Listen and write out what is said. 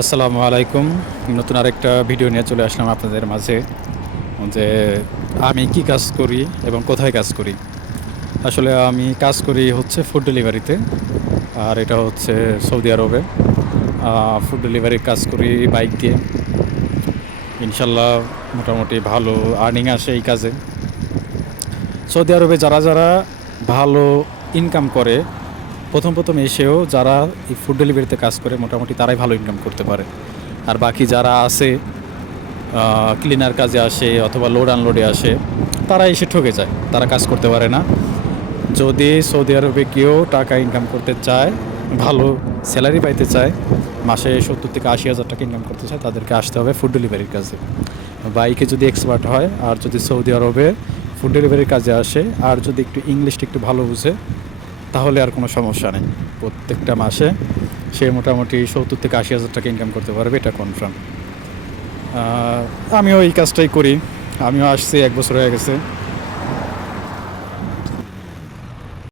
আসসালামু আলাইকুম। নতুন আরেকটা ভিডিও নিয়ে চলে আসলাম আপনাদের মাঝে যে আমি কি কাজ করি এবং কোথায় কাজ করি। আসলে আমি কাজ করি হচ্ছে ফুড ডেলিভারিতে, আর এটা হচ্ছে সৌদি আরবে। ফুড ডেলিভারির কাজ করি বাইক দিয়ে। ইনশাল্লাহ মোটামুটি ভালো আর্নিং আসে এই কাজে। সৌদি আরবে যারা যারা ভালো ইনকাম করে, প্রথম এসেও যারা এই ফুড ডেলিভারিতে কাজ করে মোটামুটি তারাই ভালো ইনকাম করতে পারে। আর বাকি যারা আছে ক্লিনার কাজে আসে অথবা লোড আনলোডে আসে, তারা এসে ঠকে যায়, তারা কাজ করতে পারে না। যদি সৌদি আরবে কেউ টাকা ইনকাম করতে চায়, ভালো স্যালারি পাইতে চায়, মাসে 70 থেকে 80 হাজার টাকা ইনকাম করতে চায়, তাদেরকে আসতে হবে ফুড ডেলিভারির কাজে। বাইকে যদি এক্সপার্ট হয় আর যদি সৌদি আরবে ফুড ডেলিভারির কাজে আসে আর যদি একটু ইংলিশটা একটু ভালো বুঝে, তাহলে আর কোনো সমস্যা নেই। প্রত্যেকটা মাসে সে মোটামুটি 70 থেকে 80 হাজার টাকা ইনকাম করতে পারবে, এটা কনফার্ম। আমিও এই কাজটাই করি। আমিও আসছি 1 বছর হয়ে গেছে।